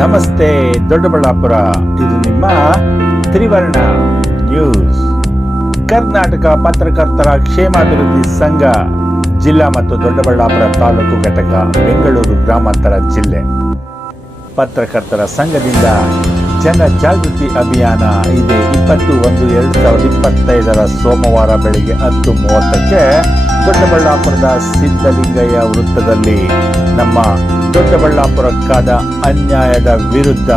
ನಮಸ್ತೆ, ದೊಡ್ಡಬಳ್ಳಾಪುರ. ಇದು ನಿಮ್ಮ ತ್ರಿವರ್ಣ ನ್ಯೂಸ್. ಕರ್ನಾಟಕ ಪತ್ರಕರ್ತರ ಕ್ಷೇಮಾಭಿವೃದ್ಧಿ ಸಂಘ, ಜಿಲ್ಲಾ ಮತ್ತು ದೊಡ್ಡಬಳ್ಳಾಪುರ ತಾಲೂಕು ಘಟಕ, ಬೆಂಗಳೂರು ಗ್ರಾಮಾಂತರ ಜಿಲ್ಲೆ. ಪತ್ರಕರ್ತರ ಸಂಘದಿಂದ ಜನ ಜಾಗೃತಿ ಅಭಿಯಾನ ಇದೆ. ಇಪ್ಪತ್ತು ಒಂದು ಎರಡು ಸಾವಿರದ ಇಪ್ಪತ್ತೈದರ ಸೋಮವಾರ ಬೆಳಿಗ್ಗೆ ಹತ್ತು ಮೂವತ್ತಕ್ಕೆ ದೊಡ್ಡಬಳ್ಳಾಪುರದ ಸಿದ್ಧಲಿಂಗಯ್ಯ ವೃತ್ತದಲ್ಲಿ ನಮ್ಮ ದೊಡ್ಡಬಳ್ಳಾಪುರಕ್ಕಾದ ಅನ್ಯಾಯದ ವಿರುದ್ಧ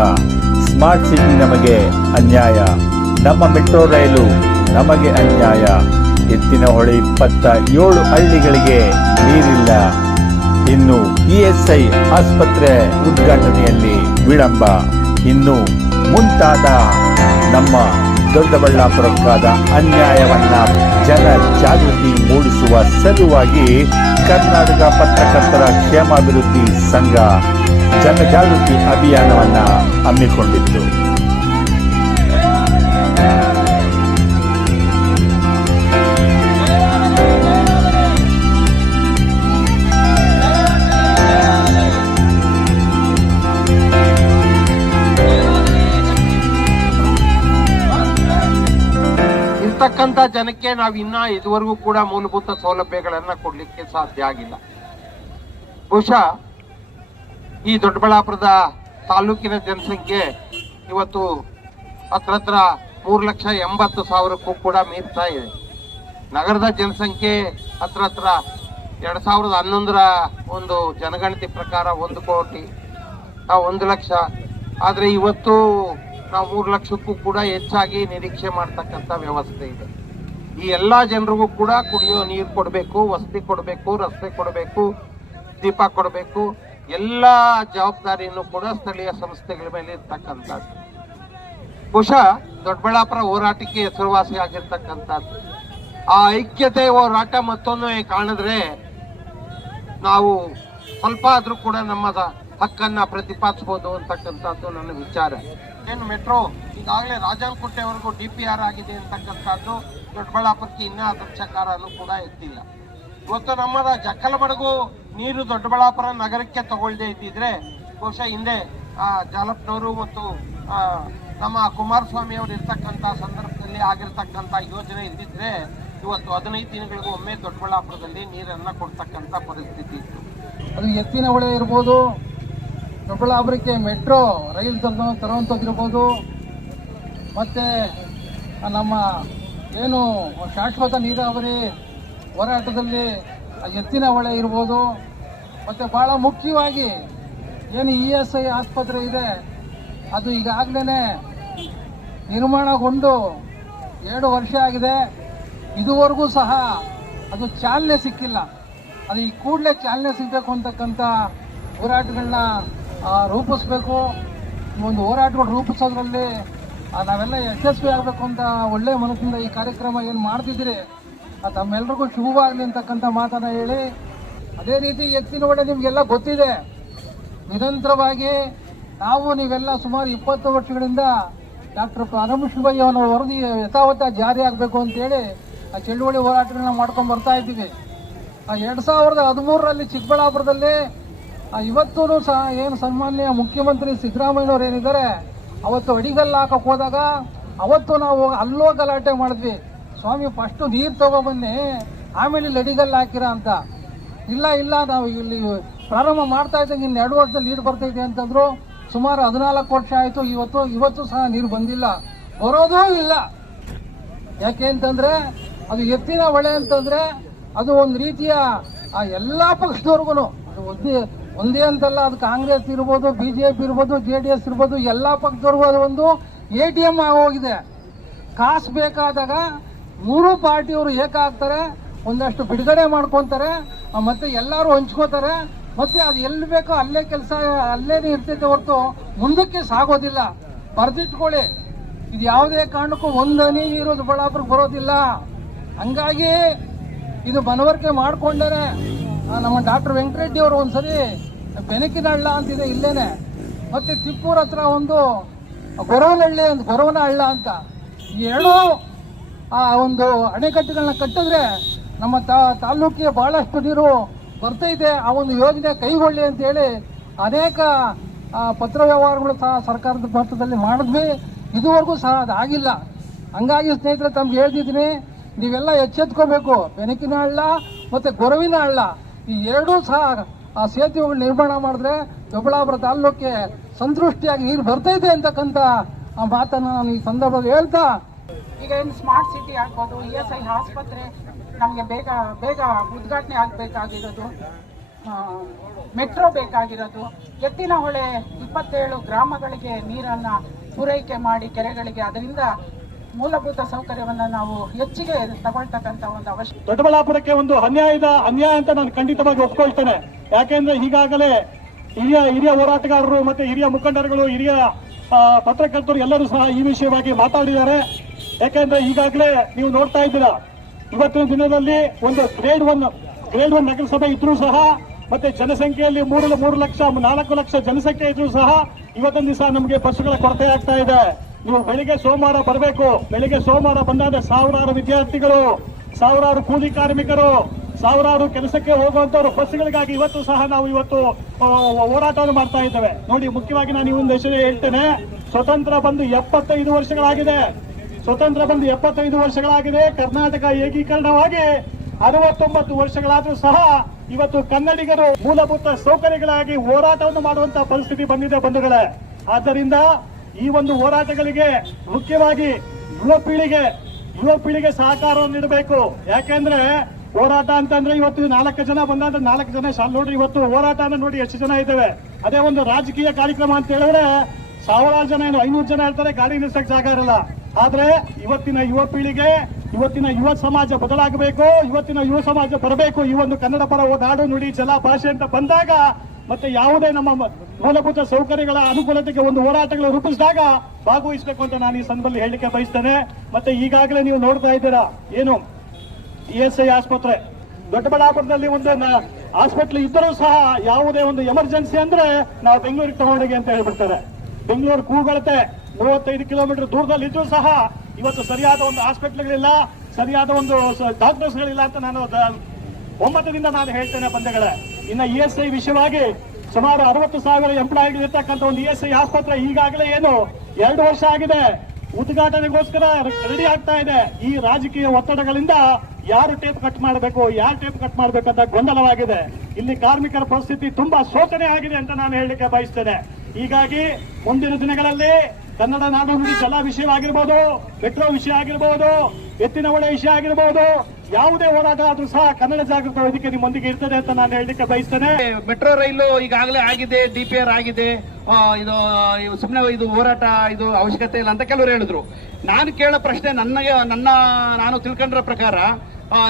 ಸ್ಮಾರ್ಟ್ ಸಿಟಿ ನಮಗೆ ಅನ್ಯಾಯ. ನಮ್ಮ ಮೆಟ್ರೋ ರೈಲು ನಮಗೆ ಅನ್ಯಾಯ. ಎತ್ತಿನ ಹೊಳೆ ಇಪ್ಪತ್ತ ಏಳು ಹಳ್ಳಿಗಳಿಗೆ ನೀರಿಲ್ಲ. ಇನ್ನು ಇಎಸ್ಐ ಆಸ್ಪತ್ರೆ ಉದ್ಘಾಟನೆಯಲ್ಲಿ ವಿಳಂಬ. ಇನ್ನು ಮುಂತಾದ ನಮ್ಮ ದೊಡ್ಡಬಳ್ಳಾಪುರಕ್ಕಾದ ಅನ್ಯಾಯವನ್ನು ಜನ ಜಾಗೃತಿ ಮೂಡಿಸುವ ಸಲುವಾಗಿ ಕರ್ನಾಟಕ ಪತ್ರಕರ್ತರ ಕ್ಷೇಮಾಭಿವೃದ್ಧಿ ಸಂಘ ಜನಜಾಗೃತಿ ಅಭಿಯಾನವನ್ನು ಹಮ್ಮಿಕೊಂಡಿತ್ತು. ಜನಕ್ಕೆ ನಾವು ಇನ್ನ ಇದುವರೆಗೂ ಕೂಡ ಮೂಲಭೂತ ಸೌಲಭ್ಯಗಳನ್ನ ಕೊಡ್ಲಿಕ್ಕೆ ಸಾಧ್ಯ ಆಗಿಲ್ಲ. ಬಹುಶಃ ಈ ದೊಡ್ಡಬಳ್ಳಾಪುರದ ತಾಲೂಕಿನ ಜನಸಂಖ್ಯೆ ಇವತ್ತು ಹತ್ರ ಹತ್ರ ಮೂರು ಲಕ್ಷ ಎಂಬತ್ತು ಸಾವಿರಕ್ಕೂ ಕೂಡ ಮೀರ್ತಾ ಇದೆ. ನಗರದ ಜನಸಂಖ್ಯೆ ಹತ್ರ ಹತ್ರ ಎರಡ್ ಸಾವಿರದ ಹನ್ನೊಂದರ ಒಂದು ಜನಗಣತಿ ಪ್ರಕಾರ ಒಂದು ಕೋಟಿ ಒಂದು ಲಕ್ಷ. ಆದರೆ ಇವತ್ತು ನಾವು ಮೂರು ಲಕ್ಷಕ್ಕೂ ಕೂಡ ಹೆಚ್ಚಾಗಿ ನಿರೀಕ್ಷೆ ಮಾಡ್ತಕ್ಕಂಥ ವ್ಯವಸ್ಥೆ ಇದೆ. ಈ ಎಲ್ಲಾ ಜನರಿಗೂ ಕೂಡ ಕುಡಿಯೋ ನೀರು ಕೊಡಬೇಕು, ವಸತಿ ಕೊಡಬೇಕು, ರಸ್ತೆ ಕೊಡಬೇಕು, ದೀಪ ಕೊಡಬೇಕು, ಎಲ್ಲ ಜವಾಬ್ದಾರಿಯನ್ನು ಕೂಡ ಸ್ಥಳೀಯ ಸಂಸ್ಥೆಗಳ ಮೇಲೆ ಇರ್ತಕ್ಕಂಥದ್ದು. ಬಹುಶಃ ದೊಡ್ಡಬಳ್ಳಾಪುರ ಹೋರಾಟಕ್ಕೆ ಹೆಸರುವಾಸಿ ಆಗಿರ್ತಕ್ಕಂಥದ್ದು. ಆ ಐಕ್ಯತೆ ಹೋರಾಟ ಮತ್ತೊಂದು ಕಾಣಿದ್ರೆ ನಾವು ಸ್ವಲ್ಪ ಆದರೂ ಕೂಡ ನಮ್ಮದ ಹಕ್ಕನ್ನ ಪ್ರತಿಪಾದಿಸಬಹುದು ಅಂತಕ್ಕಂಥದ್ದು ನನ್ನ ವಿಚಾರ. ಏನು ಮೆಟ್ರೋ ಈಗಾಗಲೇ ರಾಜಾನ್ಕೋಟೆವರೆಗೂ ಡಿ ಪಿ ಆರ್ ಆಗಿದೆ ಅಂತಕ್ಕಂಥದ್ದು ದೊಡ್ಡಬಳ್ಳಾಪುರಕ್ಕೆ ಇನ್ನೂ ಅದರ್ಶಕಾರನು ಕೂಡ ಎತ್ತಿಲ್ಲ. ಇವತ್ತು ನಮ್ಮದ ಜಕ್ಕಲಮಡಗು ನೀರು ದೊಡ್ಡಬಳ್ಳಾಪುರ ನಗರಕ್ಕೆ ತಗೊಳ್ಳದೆ ಇದ್ದಿದ್ರೆ ಬಹುಶಃ ಹಿಂದೆ, ಆ, ಜಾಲಪ್ನವರು ಮತ್ತು ನಮ್ಮ ಕುಮಾರಸ್ವಾಮಿ ಅವರು ಇರ್ತಕ್ಕಂಥ ಸಂದರ್ಭದಲ್ಲಿ ಆಗಿರ್ತಕ್ಕಂಥ ಯೋಜನೆ ಇದ್ದಿದ್ರೆ ಇವತ್ತು ಹದಿನೈದು ದಿನಗಳಿಗೂ ಒಮ್ಮೆ ದೊಡ್ಡಬಳ್ಳಾಪುರದಲ್ಲಿ ನೀರನ್ನ ಕೊಡ್ತಕ್ಕಂಥ ಪರಿಸ್ಥಿತಿ ಇತ್ತು. ಅದು ಎತ್ತಿನ ಹೊಳೆ ಇರ್ಬೋದು ದೊಡ್ಡಬಳ್ಳಾಪುರಕ್ಕೆ ಮೆಟ್ರೋ, ರೈಲು ತರೋ ತರುವಂಥದ್ದಿರ್ಬೋದು. ಮತ್ತು ನಮ್ಮ ಏನು ಶಾಶ್ವತ ನೀರಾವರಿ ಹೋರಾಟದಲ್ಲಿ ಎತ್ತಿನ ಹೊಳೆ ಇರ್ಬೋದು. ಮತ್ತು ಭಾಳ ಮುಖ್ಯವಾಗಿ ಏನು ಇ ಎಸ್ ಐ ಆಸ್ಪತ್ರೆ ಇದೆ, ಅದು ಈಗಾಗಲೇ ನಿರ್ಮಾಣಗೊಂಡು ಎರಡು ವರ್ಷ ಆಗಿದೆ. ಇದುವರೆಗೂ ಸಹ ಅದು ಚಾಲನೆ ಸಿಕ್ಕಿಲ್ಲ. ಅದು ಈ ಕೂಡಲೇ ಚಾಲನೆ ಸಿಗಬೇಕು ಅಂತಕ್ಕಂಥ ಹೋರಾಟಗಳನ್ನ ರೂಪಿಸ್ಬೇಕು. ಒಂದು ಹೋರಾಟಗಳು ರೂಪಿಸೋದ್ರಲ್ಲಿ ನಾವೆಲ್ಲ ಯಶಸ್ವಿ ಆಗಬೇಕು ಅಂತ ಒಳ್ಳೆ ಮನಸ್ಸಿಂದ ಈ ಕಾರ್ಯಕ್ರಮ ಏನು ಮಾಡ್ತಿದ್ದೀರಿ? ತಮ್ಮೆಲ್ರಿಗೂ ಶುಭವಾಗಲಿ ಅಂತಕ್ಕಂಥ ಮಾತನ್ನು ಹೇಳಿ, ಅದೇ ರೀತಿ ಎತ್ತಿನ ಒಡೆ ನಿಮಗೆಲ್ಲ ಗೊತ್ತಿದೆ. ನಿರಂತರವಾಗಿ ನಾವು ನೀವೆಲ್ಲ ಸುಮಾರು ಇಪ್ಪತ್ತು ವರ್ಷಗಳಿಂದ ಡಾಕ್ಟರ್ ಪರಮಶಿವಯ್ಯ ಅವರ ವರದಿ ಯಥಾವತ್ತ ಜಾರಿ ಆಗಬೇಕು ಅಂತೇಳಿ ಆ ಚಳುವಳಿ ಹೋರಾಟಗಳನ್ನ ಮಾಡ್ಕೊಂಡು ಬರ್ತಾ ಇದ್ದೀವಿ. ಆ ಎರಡು ಸಾವಿರದ ಹದಿಮೂರರಲ್ಲಿ ಚಿಕ್ಕಬಳ್ಳಾಪುರದಲ್ಲಿ ಇವತ್ತೂ ಸಹ ಏನು ಸನ್ಮಾನ್ಯ ಮುಖ್ಯಮಂತ್ರಿ ಸಿದ್ದರಾಮಯ್ಯವ್ರು ಏನಿದ್ದಾರೆ, ಅವತ್ತು ಅಡಿಗಲ್ಲು ಹಾಕಕ್ಕೆ ಹೋದಾಗ ಅವತ್ತು ನಾವು ಅಲ್ಲೋ ಗಲಾಟೆ ಮಾಡಿದ್ವಿ. ಸ್ವಾಮಿ ಫಸ್ಟು ನೀರು ತಗೊಬನ್ನಿ ಆಮೇಲೆ ಇಲ್ಲಿ ಅಡಿಗಲ್ಲು ಹಾಕಿರ ಅಂತ. ಇಲ್ಲ ಇಲ್ಲ, ನಾವು ಇಲ್ಲಿ ಪ್ರಾರಂಭ ಮಾಡ್ತಾ ಇದ್ದಂಗೆ ಇನ್ನು ಎರಡು ವರ್ಷದಲ್ಲಿ ನೀರು ಬರ್ತೈತೆ ಅಂತಂದ್ರು ಸುಮಾರು ಹದಿನಾಲ್ಕು ವರ್ಷ ಆಯಿತು. ಇವತ್ತು ಇವತ್ತು ಸಹ ನೀರು ಬಂದಿಲ್ಲ. ಬರೋದೂ ಇಲ್ಲ. ಯಾಕೆ ಅಂತಂದ್ರೆ, ಅದು ಎತ್ತಿನ ಹೊಳೆ ಅಂತಂದ್ರೆ ಅದು ಒಂದು ರೀತಿಯ, ಆ, ಎಲ್ಲ ಪಕ್ಷದವ್ರಿಗೂ ಅದು ಒಂದೇ ಒಂದೇ ಅಂತಲ್ಲ, ಅದು ಕಾಂಗ್ರೆಸ್ ಇರ್ಬೋದು, ಬಿಜೆಪಿ ಇರ್ಬೋದು, ಜೆ ಡಿ ಎಸ್ ಇರ್ಬೋದು, ಎಲ್ಲ ಪಕ್ಷದವ್ರಿಗೂ ಅದು ಒಂದು ಎ ಟಿ ಎಂ ಆಗೋಗಿದೆ. ಕಾಸು ಬೇಕಾದಾಗ ಮೂರು ಪಾರ್ಟಿಯವರು ಏಕಾಗ್ತಾರೆ ಒಂದಷ್ಟು ಬಿಡುಗಡೆ ಮಾಡ್ಕೊತಾರೆ ಮತ್ತೆ ಎಲ್ಲರೂ ಹಂಚ್ಕೋತಾರೆ, ಮತ್ತೆ ಅದು ಎಲ್ಲಿ ಬೇಕೋ ಅಲ್ಲೇ ಕೆಲಸ, ಅಲ್ಲೇನೆ ಇರ್ತೈತೆ ಹೊರತು ಮುಂದಕ್ಕೆ ಸಾಗೋದಿಲ್ಲ. ಬರ್ದಿಟ್ಕೊಳ್ಳಿ. ಇದು ಯಾವುದೇ ಕಾರಣಕ್ಕೂ ಒಂದು ಹನಿ ನೀರು ಬಳ್ಳಾಪುರಕ್ಕೆ ಬರೋದಿಲ್ಲ. ಹಂಗಾಗಿ ಇದು ಮನವರಿಕೆ ಮಾಡ್ಕೊಂಡರೆ ನಮ್ಮ ಡಾಕ್ಟರ್ ವೆಂಕಟರೆಡ್ಡಿ ಅವರು ಒಂದ್ಸರಿ ಬೆನಕಿನ ಹಳ್ಳ ಅಂತಿದೆ ಇಲ್ಲೇನೆ. ಮತ್ತೆ ತಿಪ್ಪೂರ್ ಹತ್ರ ಒಂದು ಗೊರವನಹಳ್ಳಿ ಒಂದು ಗೊರವನ ಹಳ್ಳ ಅಂತ ಎರಡು ಆ ಒಂದು ಅಣೆಕಟ್ಟುಗಳನ್ನ ಕಟ್ಟಿದ್ರೆ ನಮ್ಮ ತಾಲೂಕಿಗೆ ಬಹಳಷ್ಟು ನೀರು ಬರ್ತಾ ಇದೆ ಆ ಒಂದು ಯೋಜನೆ ಕೈಗೊಳ್ಳಿ ಅಂತ ಹೇಳಿ ಅನೇಕ ಪತ್ರ ವ್ಯವಹಾರಗಳು ಸಹ ಸರ್ಕಾರದ ಮಟ್ಟದಲ್ಲಿ ಮಾಡಿದ್ವಿ. ಇದುವರೆಗೂ ಸಹ ಅದಾಗಿಲ್ಲ. ಹಂಗಾಗಿ ಸ್ನೇಹಿತರೆ, ತಮ್ಗೆ ಹೇಳ್ತಿದ್ದೀನಿ, ನೀವೆಲ್ಲ ಎಚ್ಚೆತ್ಕೋಬೇಕು. ಬೆನಕಿನ ಹಳ್ಳ ಮತ್ತು ಗೊರವಿನ ಹಳ್ಳ ಈ ಎರಡೂ ಸಹ ಆ ಸೇತುವೆಗಳು ನಿರ್ಮಾಣ ಮಾಡಿದ್ರೆ ದೊಡ್ಡಬಳ್ಳಾಪುರ ತಾಲೂಕಿಗೆ ಸಂತೃಷ್ಟಿಯಾಗಿ ನೀರು ಬರ್ತೈತೆ ಅಂತಕ್ಕಂಥ ಆ ಮಾತನ್ನು ನಾನು ಈ ಸಂದರ್ಭದಲ್ಲಿ ಹೇಳ್ತಾ. ಈಗ ಏನು ಸ್ಮಾರ್ಟ್ ಸಿಟಿ ಆಗ್ಬೋದು ಇ ಎಸ್ ಐ ಆಸ್ಪತ್ರೆ, ನಮಗೆ ಬೇಗ ಬೇಗ ಉದ್ಘಾಟನೆ ಆಗಬೇಕಾಗಿರೋದು ಮೆಟ್ರೋ ಬೇಕಾಗಿರೋದು ಎತ್ತಿನ ಹೊಳೆ ಇಪ್ಪತ್ತೇಳು ಗ್ರಾಮಗಳಿಗೆ ನೀರನ್ನು ಪೂರೈಕೆ ಮಾಡಿ ಕೆರೆಗಳಿಗೆ, ಅದರಿಂದ ಮೂಲಭೂತ ಸೌಕರ್ಯವನ್ನು ನಾವು ಹೆಚ್ಚಿಗೆ ತಗೊಳ್ತಕ್ಕಂಥ ಒಂದು ಅವಶ್ಯಕ ದೊಡ್ಡಬಳ್ಳಾಪುರಕ್ಕೆ ಒಂದು ಅನ್ಯಾಯದ ಅನ್ಯಾಯ ಅಂತ ನಾನು ಖಂಡಿತವಾಗಿ ಒಪ್ಕೊಳ್ತೇನೆ. ಯಾಕೆಂದ್ರೆ ಈಗಾಗಲೇ ಹಿರಿಯ ಹಿರಿಯ ಹೋರಾಟಗಾರರು ಮತ್ತೆ ಹಿರಿಯ ಮುಖಂಡರುಗಳು, ಹಿರಿಯ ಪತ್ರಕರ್ತರು ಎಲ್ಲರೂ ಸಹ ಈ ವಿಷಯವಾಗಿ ಮಾತಾಡಿದ್ದಾರೆ. ಯಾಕೆಂದ್ರೆ ಈಗಾಗಲೇ ನೀವು ನೋಡ್ತಾ ಇದ್ದೀರಾ, ಇವತ್ತಿನ ದಿನದಲ್ಲಿ ಒಂದು ಗ್ರೇಡ್ ಒನ್ ಗ್ರೇಡ್ ಒನ್ ನಗರಸಭೆ ಇದ್ರೂ ಸಹ ಮತ್ತೆ ಜನಸಂಖ್ಯೆಯಲ್ಲಿ ಮೂರು ಮೂರು ಲಕ್ಷ, ನಾಲ್ಕು ಲಕ್ಷ ಜನಸಂಖ್ಯೆ ಇದ್ರೂ ಸಹ ಇವತ್ತೊಂದು ದಿವಸ ನಮಗೆ ಬಸ್ಸುಗಳ ಕೊರತೆ ಆಗ್ತಾ ಇದೆ. ನೀವು ಬೆಳಿಗ್ಗೆ ಸೋಮವಾರ ಬರಬೇಕು. ಬೆಳಿಗ್ಗೆ ಸೋಮವಾರ ಬಂದಾಗ ಸಾವಿರಾರು ವಿದ್ಯಾರ್ಥಿಗಳು, ಸಾವಿರಾರು ಕೂಲಿ ಕಾರ್ಮಿಕರು, ಸಾವಿರಾರು ಕೆಲಸಕ್ಕೆ ಹೋಗುವಂತವರು ಬಸ್ಗಳಿಗಾಗಿ ಇವತ್ತು ಸಹ ನಾವು ಇವತ್ತು ಹೋರಾಟವನ್ನು ಮಾಡ್ತಾ ಇದ್ದೇವೆ. ನೋಡಿ, ಮುಖ್ಯವಾಗಿ ನಾನು ಈ ಒಂದು ವಿಷಯ ಹೇಳ್ತೇನೆ. ಸ್ವತಂತ್ರ ಬಂದು ಎಪ್ಪತ್ತೈದು ವರ್ಷಗಳಾಗಿದೆ. ಸ್ವತಂತ್ರ ಬಂದು ಎಪ್ಪತ್ತೈದು ವರ್ಷಗಳಾಗಿದೆ. ಕರ್ನಾಟಕ ಏಕೀಕರಣವಾಗಿ ಅರವತ್ತೊಂಬತ್ತು ವರ್ಷಗಳಾದ್ರೂ ಸಹ ಇವತ್ತು ಕನ್ನಡಿಗರು ಮೂಲಭೂತ ಸೌಕರ್ಯಗಳಾಗಿ ಹೋರಾಟವನ್ನು ಮಾಡುವಂತಹ ಪರಿಸ್ಥಿತಿ ಬಂದಿದೆ ಬಂಧುಗಳೇ. ಆದ್ದರಿಂದ ಈ ಒಂದು ಹೋರಾಟಗಳಿಗೆ ಮುಖ್ಯವಾಗಿ ಯುವ ಪೀಳಿಗೆ ಯುವ ಪೀಳಿಗೆ ಸಹಕಾರವನ್ನು ನೀಡಬೇಕು. ಯಾಕೆಂದ್ರೆ ಹೋರಾಟ ಅಂತಂದ್ರೆ ಇವತ್ತು ನಾಲ್ಕು ಜನ ಬಂದಂತ ನಾಲ್ಕು ಜನ ಶಾಲೆ ನೋಡ್ರಿ, ಇವತ್ತು ಹೋರಾಟ ಅಂದ್ರೆ ನೋಡಿ ಎಷ್ಟು ಜನ ಇದ್ದಾವೆ. ಅದೇ ಒಂದು ರಾಜಕೀಯ ಕಾರ್ಯಕ್ರಮ ಅಂತ ಹೇಳಿದ್ರೆ ಸಾವಿರಾರು ಜನ ಏನು ಐನೂರು ಜನ ಹೇಳ್ತಾರೆ ಗಾಡಿ ನಿಲ್ಸಕ್ ಜಾಗ ಇರಲ್ಲ. ಆದ್ರೆ ಇವತ್ತಿನ ಯುವ ಪೀಳಿಗೆ, ಇವತ್ತಿನ ಯುವ ಸಮಾಜ ಬದಲಾಗಬೇಕು, ಇವತ್ತಿನ ಯುವ ಸಮಾಜ ಬರಬೇಕು. ಈ ಒಂದು ಕನ್ನಡ ಪರ ನಾಡು ನುಡಿ ಜಲ ಭಾಷೆ ಅಂತ ಬಂದಾಗ ಮತ್ತೆ ಯಾವುದೇ ನಮ್ಮ ಮೂಲಭೂತ ಸೌಕರ್ಯಗಳ ಅನುಕೂಲತೆಗೆ ಒಂದು ಹೋರಾಟಗಳು ರೂಪಿಸಿದಾಗ ಭಾಗವಹಿಸಬೇಕು ಅಂತ ನಾನು ಈ ಸಂದರ್ಭದಲ್ಲಿ ಹೇಳಲಿಕ್ಕೆ ಬಯಸ್ತೇನೆ. ಮತ್ತೆ ಈಗಾಗಲೇ ನೀವು ನೋಡ್ತಾ ಇದ್ದೀರಾ, ಏನು, ಇ ಎಸ್ ಐ ಆಸ್ಪತ್ರೆ. ದೊಡ್ಡಬಳ್ಳಾಪುರದಲ್ಲಿ ಒಂದು ಆಸ್ಪತ್ರೆ ಇದ್ದರೂ ಸಹ ಯಾವುದೇ ಒಂದು ಎಮರ್ಜೆನ್ಸಿ ಅಂದ್ರೆ ನಾವು ಬೆಂಗಳೂರಿಗೆ ತಗೊಂಡೋಗಿ ಅಂತ ಹೇಳ್ಬಿಡ್ತಾರೆ. ಬೆಂಗಳೂರು ಕೂಗಳತೆ, ಮೂವತ್ತೈದು ಕಿಲೋಮೀಟರ್ ದೂರದಲ್ಲಿ ಇದ್ರೂ ಸಹ ಇವತ್ತು ಸರಿಯಾದ ಒಂದು ಹಾಸ್ಪಿಟ್ಲ್ಗಳಿಲ್ಲ ಸರಿಯಾದ ಒಂದು ಡಾಕ್ಟರ್ಸ್ಗಳಿಲ್ಲ ಅಂತ ನಾನು ಒಮ್ಮತದಿಂದ ನಾನು ಹೇಳ್ತೇನೆ ಬಂಧುಗಳೇ. ಇನ್ನ ಇ ಎಸ್ ಐ ವಿಷಯವಾಗಿ ಸುಮಾರು ಅರವತ್ತು ಸಾವಿರ ಎಂಪ್ಲಾಯಿಗಳು ಇರ್ತಕ್ಕಂಥ ಒಂದು ಇ ಎಸ್ ಐ ಆಸ್ಪತ್ರೆ ಈಗಾಗಲೇ ಏನು ಎರಡು ವರ್ಷ ಆಗಿದೆ. ಉದ್ಘಾಟನೆಗೋಸ್ಕರ ರೆಡಿ ಆಗ್ತಾ ಇದೆ. ಈ ರಾಜಕೀಯ ಒತ್ತಡಗಳಿಂದ ಯಾರು ಟೇಪ್ ಕಟ್ ಮಾಡಬೇಕು, ಯಾರು ಟೇಪ್ ಕಟ್ ಮಾಡಬೇಕಂತ ಗೊಂದಲವಾಗಿದೆ. ಇಲ್ಲಿ ಕಾರ್ಮಿಕರ ಪರಿಸ್ಥಿತಿ ತುಂಬಾ ಶೋಚನೆ ಆಗಿದೆ ಅಂತ ನಾನು ಹೇಳಲಿಕ್ಕೆ ಬಯಸ್ತೇನೆ. ಹೀಗಾಗಿ ಮುಂದಿನ ದಿನಗಳಲ್ಲಿ ಕನ್ನಡ ನಾಡು ನುಡಿ ವಿಷಯ ಆಗಿರ್ಬೋದು ಮೆಟ್ರೋ ವಿಷಯ ಆಗಿರ್ಬೋದು, ಎತ್ತಿನ ಹೊಳೆ ವಿಷಯ ಆಗಿರ್ಬೋದು, ಯಾವುದೇ ಹೋರಾಟ ಆದ್ರೂ ಸಹ ಕನ್ನಡ ಜಾಗೃತ ವೇದಿಕೆ ನಿಮ್ಮೊಂದಿಗೆ ಇರ್ತದೆ ಅಂತ ನಾನು ಹೇಳಲಿಕ್ಕೆ ಬಯಸ್ತೇನೆ. ಮೆಟ್ರೋ ರೈಲು ಈಗಾಗಲೇ ಆಗಿದೆ, ಡಿ ಪಿ ಆರ್ ಆಗಿದೆ ಇದು ಸುಮ್ಮನೆ ಇದು ಹೋರಾಟ, ಇದು ಅವಶ್ಯಕತೆ ಇಲ್ಲ ಅಂತ ಕೆಲವರು ಹೇಳಿದ್ರು. ನಾನು ಕೇಳೋ ಪ್ರಶ್ನೆ ನನಗೆ, ನನ್ನ, ನಾನು ತಿಳ್ಕೊಂಡಿರೋ ಪ್ರಕಾರ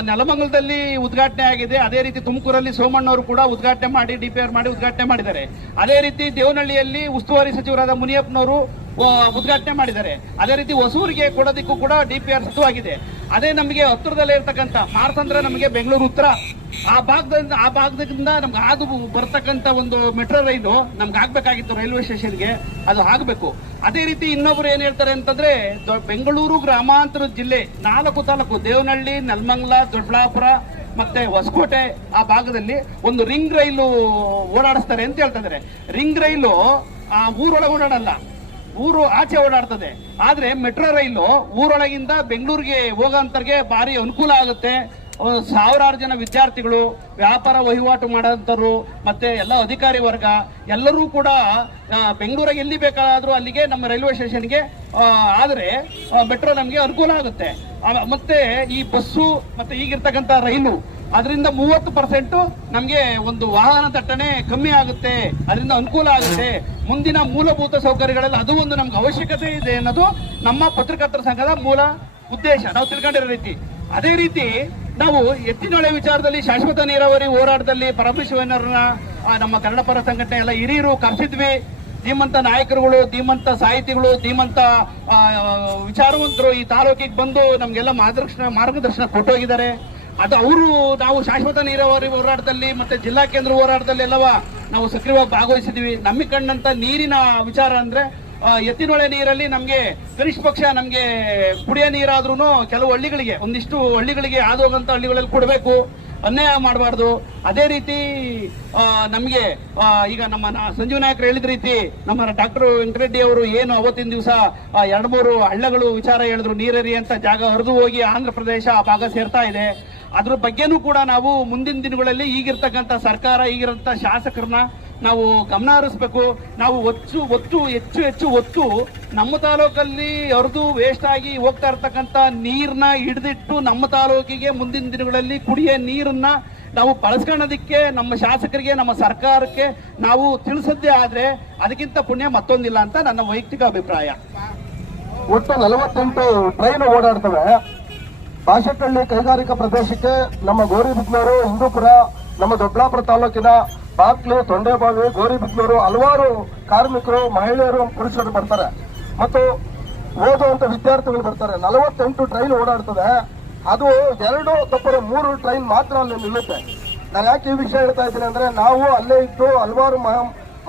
ನೆಲಮಂಗಲದಲ್ಲಿ ಉದ್ಘಾಟನೆ ಆಗಿದೆ. ಅದೇ ರೀತಿ ತುಮಕೂರಲ್ಲಿ ಸೋಮಣ್ಣವರು ಕೂಡ ಉದ್ಘಾಟನೆ ಮಾಡಿ, ಡಿ ಪಿ ಆರ್ ಮಾಡಿ ಉದ್ಘಾಟನೆ ಮಾಡಿದ್ದಾರೆ. ಅದೇ ರೀತಿ ದೇವನಹಳ್ಳಿಯಲ್ಲಿ ಉಸ್ತುವಾರಿ ಸಚಿವರಾದ ಮುನಿಯಪ್ಪನವರು ಉದ್ಘಾಟನೆ ಮಾಡಿದ್ದಾರೆ. ಅದೇ ರೀತಿ ಹೊಸೂರಿಗೆ ಕೊಡೋದಕ್ಕೂ ಕೂಡ ಡಿ ಪಿ ಆರ್ ಸತುವಾಗಿದೆ ಅದೇ ನಮಗೆ ಹತ್ತಿರದಲ್ಲೇ ಇರ್ತಕ್ಕಂಥ ಅಂದ್ರೆ ನಮಗೆ ಬೆಂಗಳೂರು ಉತ್ತರ. ಆ ಭಾಗದಿಂದ ಆ ಭಾಗದಿಂದ ನಮ್ಗೆ ಆಗು ಬರ್ತಕ್ಕಂಥ ಒಂದು ಮೆಟ್ರೋ ರೈಲು ನಮ್ಗೆ ಆಗ್ಬೇಕಾಗಿತ್ತು ರೈಲ್ವೆ ಸ್ಟೇಷನ್ಗೆ. ಅದು ಆಗಬೇಕು. ಅದೇ ರೀತಿ ಇನ್ನೊಬ್ರು ಏನ್ ಹೇಳ್ತಾರೆ ಅಂತಂದ್ರೆ ಬೆಂಗಳೂರು ಗ್ರಾಮಾಂತರ ಜಿಲ್ಲೆ ನಾಲ್ಕು ತಾಲೂಕು, ದೇವನಹಳ್ಳಿ, ನಲ್ಮಂಗ್ಲ, ದೊಡ್ಡಬಳ್ಳಾಪುರ ಮತ್ತೆ ಹೊಸಕೋಟೆ ಆ ಭಾಗದಲ್ಲಿ ಒಂದು ರಿಂಗ್ ರೈಲು ಓಡಾಡಿಸ್ತಾರೆ ಅಂತ ಹೇಳ್ತಾ ರಿಂಗ್ ರೈಲು, ಆ, ಊರೊಳಗೆ ಓಡಾಡಲ್ಲ. ಊರು ಆಚೆ ಓಡಾಡ್ತದೆ. ಆದ್ರೆ ಮೆಟ್ರೋ ರೈಲು ಊರೊಳಗಿಂದ ಬೆಂಗಳೂರಿಗೆ ಹೋಗೋಂತರ್ಗೆ ಭಾರಿ ಅನುಕೂಲ ಆಗುತ್ತೆ. ಸಾವಿರಾರು ಜನ ವಿದ್ಯಾರ್ಥಿಗಳು, ವ್ಯಾಪಾರ ವಹಿವಾಟು ಮಾಡೋಂಥವ್ರು ಮತ್ತೆ ಎಲ್ಲ ಅಧಿಕಾರಿ ವರ್ಗ, ಎಲ್ಲರೂ ಕೂಡ ಬೆಂಗಳೂರಿಗೆ ಎಲ್ಲಿ ಬೇಕಾದರೂ ಅಲ್ಲಿಗೆ ನಮ್ಮ ರೈಲ್ವೆ ಸ್ಟೇಷನ್ಗೆ ಆದರೆ ಮೆಟ್ರೋ ನಮಗೆ ಅನುಕೂಲ ಆಗುತ್ತೆ. ಮತ್ತೆ ಈ ಬಸ್ಸು, ಮತ್ತೆ ಈಗಿರ್ತಕ್ಕಂಥ ರೈಲು ಅದರಿಂದ ಮೂವತ್ತು ಪರ್ಸೆಂಟ್ ನಮಗೆ ಒಂದು ವಾಹನ ತಟ್ಟಣೆ ಕಮ್ಮಿ ಆಗುತ್ತೆ, ಅದರಿಂದ ಅನುಕೂಲ ಆಗುತ್ತೆ. ಮುಂದಿನ ಮೂಲಭೂತ ಸೌಕರ್ಯಗಳಲ್ಲಿ ಅದು ಒಂದು ನಮ್ಗೆ ಅವಶ್ಯಕತೆ ಇದೆ ಅನ್ನೋದು ನಮ್ಮ ಪತ್ರಕರ್ತರ ಸಂಘದ ಮೂಲ ಉದ್ದೇಶ. ನಾವು ತಿಳ್ಕೊಂಡಿರೋ ರೀತಿ. ಅದೇ ರೀತಿ ನಾವು ಎತ್ತಿನೊಳೆ ವಿಚಾರದಲ್ಲಿ ಶಾಶ್ವತ ನೀರಾವರಿ ಹೋರಾಟದಲ್ಲಿ ಪರಮೇಶ್ವರನ ನಮ್ಮ ಕನ್ನಡ ಪರ ಸಂಘಟನೆ ಎಲ್ಲ ಹಿರಿಯರು ಕರೆಸಿದ್ವಿ. ಧೀಮಂತ ನಾಯಕರುಗಳು, ಧೀಮಂತ ಸಾಹಿತಿಗಳು, ಧೀಮಂತ ವಿಚಾರವಂತರು ಈ ತಾಲೂಕಿಗೆ ಬಂದು ನಮಗೆಲ್ಲ ಮಾರ್ಗದರ್ಶನ ಮಾರ್ಗದರ್ಶನ ಕೊಟ್ಟೋಗಿದ್ದಾರೆ. ಅದು ಅವರು ನಾವು ಶಾಶ್ವತ ನೀರಾವರಿ ಹೋರಾಟದಲ್ಲಿ ಮತ್ತೆ ಜಿಲ್ಲಾ ಕೇಂದ್ರ ಹೋರಾಟದಲ್ಲಿ ಎಲ್ಲವ ನಾವು ಸಕ್ರಿಯವಾಗಿ ಭಾಗವಹಿಸಿದ್ವಿ ನಮಗೆ ಕಂಡಂತ ನೀರಿನ ವಿಚಾರ ಅಂದ್ರೆ ಎತ್ತಿನೊಳೆ ನೀರಲ್ಲಿ ನಮ್ಗೆ ಕನಿಷ್ಠ ಪಕ್ಷ ನಮ್ಗೆ ಕುಡಿಯೋ ನೀರಾದ್ರೂ ಕೆಲವು ಹಳ್ಳಿಗಳಿಗೆ, ಒಂದಿಷ್ಟು ಹಳ್ಳಿಗಳಿಗೆ ಆದೋಗಂತ ಹಳ್ಳಿಗಳಲ್ಲಿ ಕೊಡಬೇಕು, ಅನ್ಯಾಯ ಮಾಡಬಾರ್ದು. ಅದೇ ರೀತಿ ನಮಗೆ ಈಗ ನಮ್ಮ ಸಂಜೀವ್ ನಾಯಕರು ಹೇಳಿದ ರೀತಿ ನಮ್ಮ ಡಾಕ್ಟರ್ ವೆಂಕಟರೆಡ್ಡಿ ಅವರು ಏನು ಅವತ್ತಿನ ದಿವಸ ಎರಡು ಮೂರು ಹಳ್ಳಗಳು ವಿಚಾರ ಹೇಳಿದ್ರು, ನೀರರಿ ಅಂತ ಜಾಗ ಹರಿದು ಹೋಗಿ ಆಂಧ್ರ ಪ್ರದೇಶ ಆ ಭಾಗ ಸೇರ್ತಾ ಇದೆ. ಅದ್ರ ಬಗ್ಗೆನೂ ಕೂಡ ನಾವು ಮುಂದಿನ ದಿನಗಳಲ್ಲಿ ಈಗಿರ್ತಕ್ಕಂಥ ಸರ್ಕಾರ ಈಗಿರಂತ ಶಾಸಕರನ್ನ ನಾವು ಗಮನ ಹರಿಸ್ಬೇಕು. ನಾವು ಒತ್ತು ಒತ್ತು ಹೆಚ್ಚು ಹೆಚ್ಚು ಒತ್ತು ನಮ್ಮ ತಾಲೂಕಲ್ಲಿ ಅರ್ದು ವೇಸ್ಟ್ ಆಗಿ ಹೋಗ್ತಾ ಇರ್ತಕ್ಕಂಥ ನೀರನ್ನ ಹಿಡಿದಿಟ್ಟು ನಮ್ಮ ತಾಲೂಕಿಗೆ ಮುಂದಿನ ದಿನಗಳಲ್ಲಿ ಕುಡಿಯೋ ನೀರನ್ನ ನಾವು ಬಳಸ್ಕೊಳ್ಳೋದಕ್ಕೆ ನಮ್ಮ ಶಾಸಕರಿಗೆ, ನಮ್ಮ ಸರ್ಕಾರಕ್ಕೆ ನಾವು ತಿಳಿಸದ್ದೇ ಆದರೆ ಅದಕ್ಕಿಂತ ಪುಣ್ಯ ಮತ್ತೊಂದಿಲ್ಲ ಅಂತ ನನ್ನ ವೈಯಕ್ತಿಕ ಅಭಿಪ್ರಾಯ. ಒಟ್ಟು ನಲವತ್ತೆಂಟು ಟ್ರೈನ್ ಓಡಾಡ್ತವೆ. ಬಾಶೆಟ್ಟಹಳ್ಳಿ ಕೈಗಾರಿಕಾ ಪ್ರದೇಶಕ್ಕೆ ನಮ್ಮ ಗೋರಿಬಿದ್ನೂರು ಹಿಂದೂಪುರ, ನಮ್ಮ ದೊಡ್ಡಾಪುರ ತಾಲೂಕಿನ ಬಾಕ್ಲಿ ತೊಂಡೆಬಾವಿ ಗೋರಿಬಿದ್ನೂರು ಹಲವಾರು ಕಾರ್ಮಿಕರು, ಮಹಿಳೆಯರು ಪುರುಷರು ಬರ್ತಾರೆ. ಮತ್ತು ಓದುವಂತ ವಿದ್ಯಾರ್ಥಿಗಳು ಬರ್ತಾರೆ. ನಲವತ್ತೆಂಟು ಟ್ರೈನ್ ಓಡಾಡ್ತದೆ. ಅದು ಎರಡು ತಪ್ಪರೆ ಮೂರು ಟ್ರೈನ್ ಮಾತ್ರ ಅಲ್ಲಿ ನಿಲ್ಲುತ್ತೆ. ನಾನು ಯಾಕೆ ಈ ವಿಷಯ ಹೇಳ್ತಾ ಇದ್ದೀನಿ ಅಂದ್ರೆ, ನಾವು ಅಲ್ಲೇ ಇಟ್ಟು ಹಲವಾರು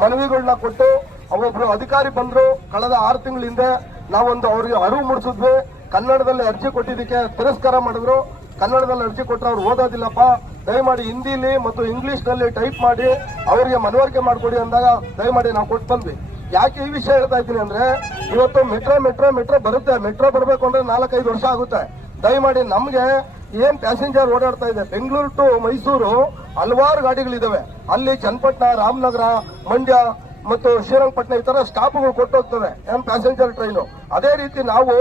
ಮನವಿಗಳನ್ನ ಕೊಟ್ಟು, ಅವೊಬ್ರು ಅಧಿಕಾರಿ ಬಂದ್ರು. ಕಳೆದ ಆರು ತಿಂಗಳ ಹಿಂದೆ ನಾವೊಂದು ಅವ್ರಿಗೆ ಅರಿವು ಮೂಡಿಸಿದ್ವಿ. ಕನ್ನಡದಲ್ಲಿ ಅರ್ಜಿ ಕೊಟ್ಟಿದ್ದಕ್ಕೆ ತಿರಸ್ಕಾರ ಮಾಡಿದ್ರು. ಕನ್ನಡದಲ್ಲಿ ಅರ್ಜಿ ಕೊಟ್ಟರೆ ಅವ್ರು ಓದೋದಿಲ್ಲಪ್ಪ. ದಯಮಾಡಿ ಹಿಂದಿಲಿ ಮತ್ತು ಇಂಗ್ಲಿಷ್ನಲ್ಲಿ ಟೈಪ್ ಮಾಡಿ, ಅವರಿಗೆ ಮನವರಿಕೆ ಮಾಡಿಕೊಡಿ ಅಂದಾಗ ದಯಮಾಡಿ ನಾವು ಕೊಟ್ಟು ಬಂದ್ವಿ. ಯಾಕೆ ಈ ವಿಷಯ ಹೇಳ್ತಾ ಇದ್ದೀನಿ ಅಂದ್ರೆ, ಇವತ್ತು ಮೆಟ್ರೋ ಮೆಟ್ರೋ ಮೆಟ್ರೋ ಬರುತ್ತೆ. ಮೆಟ್ರೋ ಬರಬೇಕು ಅಂದ್ರೆ ನಾಲ್ಕೈದು ವರ್ಷ ಆಗುತ್ತೆ. ದಯಮಾಡಿ ನಮ್ಗೆ ಏನ್ ಪ್ಯಾಸೆಂಜರ್ ಓಡಾಡ್ತಾ ಇದೆ? ಬೆಂಗಳೂರು ಟು ಮೈಸೂರು ಹಲವಾರು ಗಾಡಿಗಳಿದಾವೆ. ಅಲ್ಲಿ ಚನ್ನಪಟ್ಟಣ, ರಾಮನಗರ, ಮಂಡ್ಯ ಮತ್ತು ಶ್ರೀರಂಗಪಟ್ಟಣ ಈ ತರ ಸ್ಟಾಪ್ಗಳು ಕೊಟ್ಟು ಹೋಗ್ತದೆ ಏನ್ ಪ್ಯಾಸೆಂಜರ್ ಟ್ರೈನು ಅದೇ ರೀತಿ ನಾವು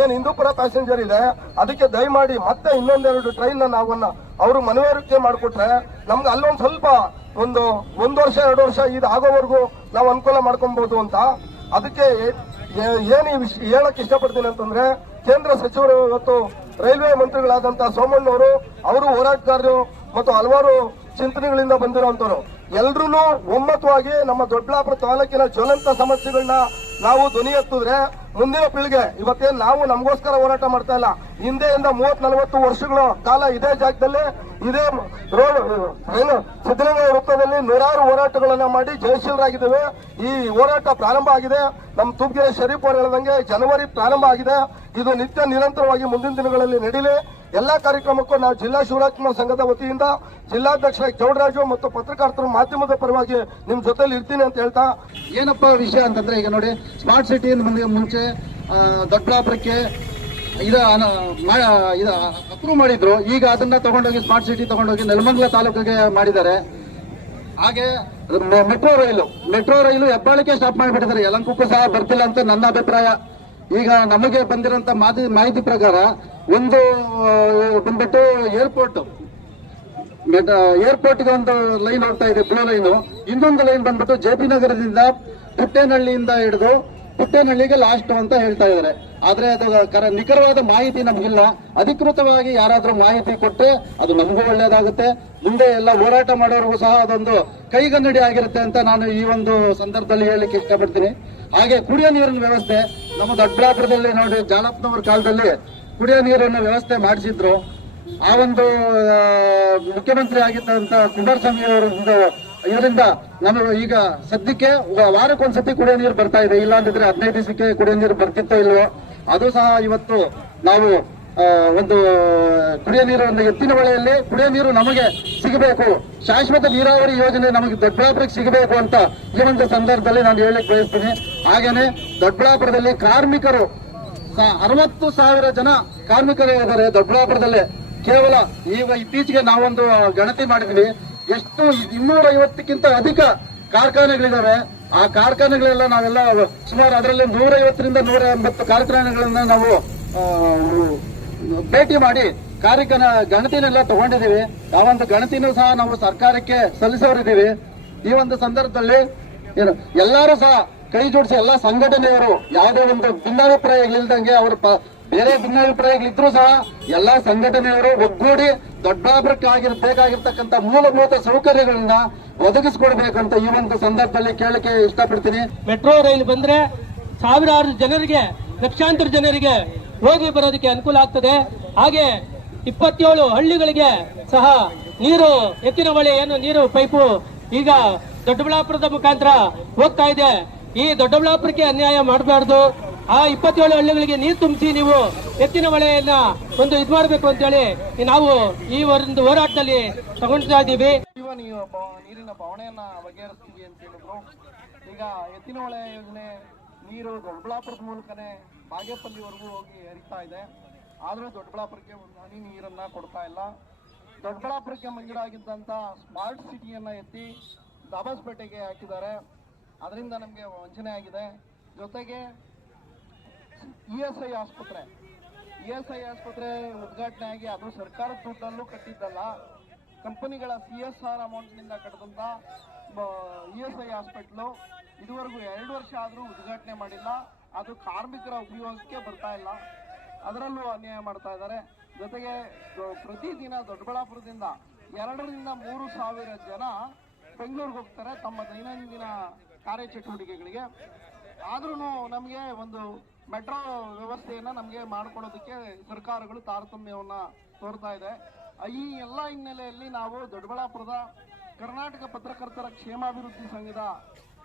ಏನ್ ಹಿಂದೂಪುರ ಪ್ಯಾಸೆಂಜರ್ ಇದೆ, ಅದಕ್ಕೆ ದಯಮಾಡಿ ಮತ್ತೆ ಇನ್ನೊಂದೆರಡು ಟ್ರೈನ್ ನಾವನ್ನ ಅವರು ಮನವರಿಕೆ ಮಾಡಿಕೊಟ್ರೆ ನಮ್ಗೆ ಅಲ್ಲೊಂದು ಸ್ವಲ್ಪ ಒಂದು ಒಂದು ವರ್ಷ, ಎರಡು ವರ್ಷ ಇದು ಆಗೋವರೆಗೂ ನಾವು ಅನುಕೂಲ ಮಾಡ್ಕೊಬಹುದು ಅಂತ. ಅದಕ್ಕೆ ಏನು ಈ ವಿಷಯ ಹೇಳಕ್ ಇಷ್ಟಪಡ್ತೀನಿ ಅಂತಂದ್ರೆ ಕೇಂದ್ರ ಸಚಿವರು ಇವತ್ತು ರೈಲ್ವೆ ಮಂತ್ರಿಗಳಾದಂತಹ ಸೋಮಣ್ಣವರು, ಅವರು ಹೋರಾಟಗಾರರು ಮತ್ತು ಹಲವಾರು ಚಿಂತನೆಗಳಿಂದ ಬಂದಿರುವಂತರು ಎಲ್ರೂ ಒಮ್ಮತವಾಗಿ ನಮ್ಮ ದೊಡ್ಡಬಳ್ಳಾಪುರ ತಾಲೂಕಿನ ಜ್ವಲಂತ ಸಮಸ್ಯೆಗಳನ್ನ ನಾವು ಧ್ವನಿ ಎತ್ತಿದ್ರೆ ಮುಂದಿನ ಪೀಳಿಗೆ ಇವತ್ತೇನ್ ನಾವು ನಮಗೋಸ್ಕರ ಹೋರಾಟ ಮಾಡ್ತಾ ಇಲ್ಲ. ಹಿಂದೆಯಿಂದ ಮೂವತ್ ನಲವತ್ತು ವರ್ಷಗಳ ಕಾಲ ಇದೇ ಜಾಗದಲ್ಲಿ, ಇದೇ ರೋಡ್ ಏನು ಸಿದ್ದಲಿಂಗ ವೃತ್ತದಲ್ಲಿ ನೂರಾರು ಹೋರಾಟಗಳನ್ನ ಮಾಡಿ ಜಯಶೀಲರಾಗಿದ್ದೇವೆ. ಈ ಹೋರಾಟ ಪ್ರಾರಂಭ ಆಗಿದೆ. ನಮ್ಮ ತುಬ್ಗೆರೆ ಶರೀಫ್ ಅವರು ಹೇಳ್ದಂಗೆ ಜನವರಿ ಪ್ರಾರಂಭ ಆಗಿದೆ. ಇದು ನಿತ್ಯ ನಿರಂತರವಾಗಿ ಮುಂದಿನ ದಿನಗಳಲ್ಲಿ ನಡೀಲಿ. ಎಲ್ಲಾ ಕಾರ್ಯಕ್ರಮಕ್ಕೂ ನಾವು ಜಿಲ್ಲಾ ಶಿವರಾಜ್ ಸಂಘದ ವತಿಯಿಂದ ಜಿಲ್ಲಾಧ್ಯಕ್ಷ ಚೌಡರಾಜು ಮತ್ತು ಪತ್ರಕರ್ತರು ಮಾಧ್ಯಮದ ಪರವಾಗಿ ನಿಮ್ಮ ಜೊತೆಲಿ ಇರ್ತೀನಿ ಅಂತ ಹೇಳ್ತಾ. ಏನಪ್ಪ ವಿಷಯ ಅಂತಂದ್ರೆ ಈಗ ನೋಡಿ ಸ್ಮಾರ್ಟ್ ಸಿಟಿ ಮುಂಚೆ ದೊಡ್ಡ ದೊಡ್ಡಬಳ್ಳಾಪುರಕ್ಕೆ ಇದ ಇದ ಅಪ್ರೂವ್ ಮಾಡಿದ್ರು. ಈಗ ಅದನ್ನ ತಗೊಂಡೋಗಿ ಸ್ಮಾರ್ಟ್ ಸಿಟಿ ತಗೊಂಡೋಗಿ ನೆಲಮಂಗಲ ತಾಲೂಕಿಗೆ ಮಾಡಿದ್ದಾರೆ. ಹಾಗೆ, ಮೆಟ್ರೋ ರೈಲು ಮೆಟ್ರೋ ರೈಲು ಹೆಬ್ಬಾಳಿಕೆ ಸ್ಟಾಪ್ ಮಾಡಿಬಿಟ್ಟಿದ್ದಾರೆ. ಯಲಂಕಕ್ಕೂ ಸಹ ಬರ್ತಿಲ್ಲ ಅಂತ ನನ್ನ ಅಭಿಪ್ರಾಯ. ಈಗ ನಮಗೆ ಬಂದಿರುವಂತ ಮಾಹಿತಿ ಮಾಹಿತಿ ಪ್ರಕಾರ ಒಂದು ಬಂದ್ಬಿಟ್ಟು ಏರ್ಪೋರ್ಟ್ ಏರ್ಪೋರ್ಟ್ಗೆ ಒಂದು ಲೈನ್ ಹೋಗ್ತಾ ಇದೆ ಬ್ಲೂ ಲೈನ್ ಇನ್ನೊಂದು ಲೈನ್ ಬಂದ್ಬಿಟ್ಟು ಜೆ ಪಿ ನಗರದಿಂದ ಪುಟ್ಟೇನಹಳ್ಳಿಯಿಂದ ಹಿಡಿದು ಪುಟ್ಟೇನಹಳ್ಳಿಗೆ ಲಾಸ್ಟ್ ಅಂತ ಹೇಳ್ತಾ ಇದ್ದಾರೆ ಆದ್ರೆ ಅದು ನಿಖರವಾದ ಮಾಹಿತಿ ನಮಗಿಲ್ಲ. ಅಧಿಕೃತವಾಗಿ ಯಾರಾದ್ರೂ ಮಾಹಿತಿ ಕೊಟ್ಟರೆ ಅದು ನಮಗೂ ಒಳ್ಳೇದಾಗುತ್ತೆ. ಮುಂದೆ ಎಲ್ಲ ಹೋರಾಟ ಮಾಡೋರಿಗೂ ಸಹ ಅದೊಂದು ಕೈಗನ್ನಡಿ ಆಗಿರುತ್ತೆ ಅಂತ ನಾನು ಈ ಒಂದು ಸಂದರ್ಭದಲ್ಲಿ ಹೇಳಲಿಕ್ಕೆ ಇಷ್ಟಪಡ್ತೀನಿ. ಹಾಗೆ ಕುಡಿಯೋ ನೀರಿನ ವ್ಯವಸ್ಥೆ ನಮ್ಮ ದೊಡ್ಡಬಳ್ಳಾಪುರದಲ್ಲಿ ನೋಡಿ ಜಾಲಪ್ಪನವ್ರ ಕಾಲದಲ್ಲಿ ಕುಡಿಯೋ ನೀರನ್ನು ವ್ಯವಸ್ಥೆ ಮಾಡಿಸಿದ್ರು. ಆ ಒಂದು ಮುಖ್ಯಮಂತ್ರಿ ಆಗಿದ್ದಂತ ಕುಮಾರಸ್ವಾಮಿ ಅವರ ಒಂದು ಇದರಿಂದ ನಮಗೆ ಈಗ ಸದ್ಯಕ್ಕೆ ವಾರಕ್ಕೊಂದ್ಸತಿ ಕುಡಿಯೋ ನೀರು ಬರ್ತಾ ಇದೆ. ಇಲ್ಲ ಹದಿನೈದು ದಿವಸಕ್ಕೆ ಕುಡಿಯೋ ನೀರು ಬರ್ತಿತ್ತೋ ಇಲ್ವೋ, ಅದು ಸಹ ಇವತ್ತು ನಾವು ಒಂದು ಕುಡಿಯೋ ನೀರು ಒಂದು ಎತ್ತಿನ ಹೊಳೆಯಲ್ಲಿ ಕುಡಿಯೋ ನೀರು ನಮಗೆ ಸಿಗಬೇಕು. ಶಾಶ್ವತ ನೀರಾವರಿ ಯೋಜನೆ ನಮಗೆ ದೊಡ್ಡಬಳ್ಳಾಪುರಕ್ಕೆ ಸಿಗಬೇಕು ಅಂತ ಈ ಒಂದು ಸಂದರ್ಭದಲ್ಲಿ ನಾನು ಹೇಳಕ್ ಬಯಸ್ತೀನಿ. ಹಾಗೇನೆ ದೊಡ್ಡಬಳ್ಳಾಪುರದಲ್ಲಿ ಕಾರ್ಮಿಕರು ಅರವತ್ತು ಸಾವಿರ ಜನ ಕಾರ್ಮಿಕರು ಇದ್ದಾರೆ ದೊಡ್ಡಬಳ್ಳಾಪುರದಲ್ಲಿ. ಕೇವಲ ಈಗ ಇತ್ತೀಚೆಗೆ ನಾವೊಂದು ಗಣತಿ ಮಾಡಿದ್ವಿ. ಎಷ್ಟು ಇನ್ನೂರ ಐವತ್ತಕ್ಕಿಂತ ಅಧಿಕ ಕಾರ್ಖಾನೆಗಳಿದಾವೆ. ಆ ಕಾರ್ಖಾನೆಗಳೆಲ್ಲ ನಾವೆಲ್ಲ ಸುಮಾರು ಅದರಲ್ಲಿ ನೂರೈವತ್ತರಿಂದ ನೂರ ಎಂಬತ್ತು ಕಾರ್ಖಾನೆಗಳನ್ನ ನಾವು ಭೇಟಿ ಮಾಡಿ ಕಾರ್ಯಕ್ರಮ ಗಣತಿನೆಲ್ಲ ತಗೊಂಡಿದ್ದೀವಿ. ಆ ಒಂದು ಗಣತಿನೂ ಸಹ ನಾವು ಸರ್ಕಾರಕ್ಕೆ ಸಲ್ಲಿಸೋರಿದ್ದೀವಿ. ಈ ಒಂದು ಸಂದರ್ಭದಲ್ಲಿ ಏನು, ಎಲ್ಲರೂ ಸಹ ಕೈ ಜೋಡಿಸಿ ಎಲ್ಲಾ ಸಂಘಟನೆಯವರು, ಯಾವುದೇ ಒಂದು ಭಿನ್ನಾಭಿಪ್ರಾಯಗಳಿಲ್ದಂಗೆ ಅವರು ಬೇರೆ ಭಿನ್ನಾಭಿಪ್ರಾಯಗಳಿದ್ರು ಸಹ ಎಲ್ಲಾ ಸಂಘಟನೆಯವರು ಒಗ್ಗೂಡಿ ದೊಡ್ಡಾಪುರಕ್ಕಾಗಿರ್ ಬೇಕಾಗಿರ್ತಕ್ಕಂಥ ಮೂಲಭೂತ ಸೌಕರ್ಯಗಳನ್ನ ಒದಗಿಸ್ಕೊಡ್ಬೇಕಂತ ಈ ಒಂದು ಸಂದರ್ಭದಲ್ಲಿ ಕೇಳಕ್ಕೆ ಇಷ್ಟಪಡ್ತೀನಿ. ಮೆಟ್ರೋ ರೈಲು ಬಂದ್ರೆ ಸಾವಿರಾರು ಜನರಿಗೆ, ಲಕ್ಷಾಂತರ ಜನರಿಗೆ ಹೋಗಿ ಬರೋದಕ್ಕೆ ಅನುಕೂಲ ಆಗ್ತದೆ. ಹಾಗೆ ಇಪ್ಪತ್ತೇಳು ಹಳ್ಳಿಗಳಿಗೆ ಸಹ ನೀರು, ಎತ್ತಿನ ಹೊಳೆ ಏನು, ನೀರು ಪೈಪು ಈಗ ದೊಡ್ಡಬಳ್ಳಾಪುರದ ಮುಖಾಂತರ ಹೋಗ್ತಾ ಇದೆ. ಈ ದೊಡ್ಡಬಳ್ಳಾಪುರಕ್ಕೆ ಅನ್ಯಾಯ ಮಾಡಬಾರ್ದು. ಆ ಇಪ್ಪತ್ತೇಳು ಹಳ್ಳಿಗಳಿಗೆ ನೀರು ತುಂಬಿಸಿ ನೀವು ಎತ್ತಿನ ಹೊಳೆಯನ್ನ ಒಂದು ಇದು ಮಾಡಬೇಕು ಅಂತೇಳಿ ನಾವು ಈ ಒಂದು ಹೋರಾಟದಲ್ಲಿ ತಗೊಳ್ತಾ ಇದ್ದೀವಿ. ನೀರಿನ ಬವಣೆಯನ್ನ ಬಗೆಹರಿಸ್ತೀವಿ ಅಂತ ಹೇಳಿದ್ರು ಈಗ ಎತ್ತಿನ ಹೊಳೆ ಯೋಜನೆ, ನೀರು ದೊಡ್ಡಬಳ್ಳಾಪುರದ ಮೂಲಕನೇ ಬಾಗೇಪಲ್ಲಿವರೆಗೂ ಹೋಗಿ ಹರಿತಾ ಇದೆ. ಆದರೂ ದೊಡ್ಡಬಳ್ಳಾಪುರಕ್ಕೆ ಒಂದು ಹನಿ ನೀರನ್ನ ಕೊಡ್ತಾ ಇಲ್ಲ. ದೊಡ್ಡಬಳ್ಳಾಪುರಕ್ಕೆ ಮಂಜೂರಾಗಿದ್ದಂಥ ಸ್ಮಾರ್ಟ್ ಸಿಟಿಯನ್ನ ಎತ್ತಿ ದಾಬಾಸ್ಪೇಟೆಗೆ ಹಾಕಿದ್ದಾರೆ. ಅದರಿಂದ ನಮಗೆ ವಂಚನೆ ಆಗಿದೆ. ಜೊತೆಗೆ ಇ ಎಸ್ ಐ ಆಸ್ಪತ್ರೆ. ಇ ಎಸ್ ಐ ಆಸ್ಪತ್ರೆ ಉದ್ಘಾಟನೆ ಆಗಿ ಅದು ಸರ್ಕಾರದ ದುಡ್ಡಲ್ಲೂ ಕಟ್ಟಿದ್ದಲ್ಲ. ಕಂಪನಿಗಳ ಸಿ ಎಸ್ ಆರ್ ಅಮೌಂಟ್ನಿಂದ ಕಟ್ಟಿದಂಥ ಇ ಎಸ್ ಐ ಹಾಸ್ಪಿಟ್ಲು ಇದುವರೆಗೂ ಎರಡು ವರ್ಷ ಆದರೂ ಉದ್ಘಾಟನೆ ಮಾಡಿಲ್ಲ. ಅದು ಕಾರ್ಮಿಕರ ಉಪಯೋಗಕ್ಕೆ ಬರ್ತಾ ಇಲ್ಲ. ಅದರಲ್ಲೂ ಅನ್ಯಾಯ ಮಾಡ್ತಾ ಇದ್ದಾರೆ. ಜೊತೆಗೆ ಪ್ರತಿದಿನ ದೊಡ್ಡಬಳ್ಳಾಪುರದಿಂದ ಎರಡರಿಂದ ಮೂರು ಸಾವಿರ ಜನ ಬೆಂಗಳೂರಿಗೆ ಹೋಗ್ತಾರೆ ತಮ್ಮ ದೈನಂದಿನ ಕಾರ್ಯಚಟುವಟಿಕೆಗಳಿಗೆ. ಆದ್ರೂ ನಮಗೆ ಒಂದು ಮೆಟ್ರೋ ವ್ಯವಸ್ಥೆಯನ್ನ ನಮಗೆ ಮಾಡಿಕೊಡೋದಕ್ಕೆ ಸರ್ಕಾರಗಳು ತಾರತಮ್ಯವನ್ನ ತೋರ್ತಾ ಇದೆ. ಈ ಎಲ್ಲ ಹಿನ್ನೆಲೆಯಲ್ಲಿ ನಾವು ದೊಡ್ಡಬಳ್ಳಾಪುರದ ಕರ್ನಾಟಕ ಪತ್ರಕರ್ತರ ಕ್ಷೇಮಾಭಿವೃದ್ಧಿ ಸಂಘದ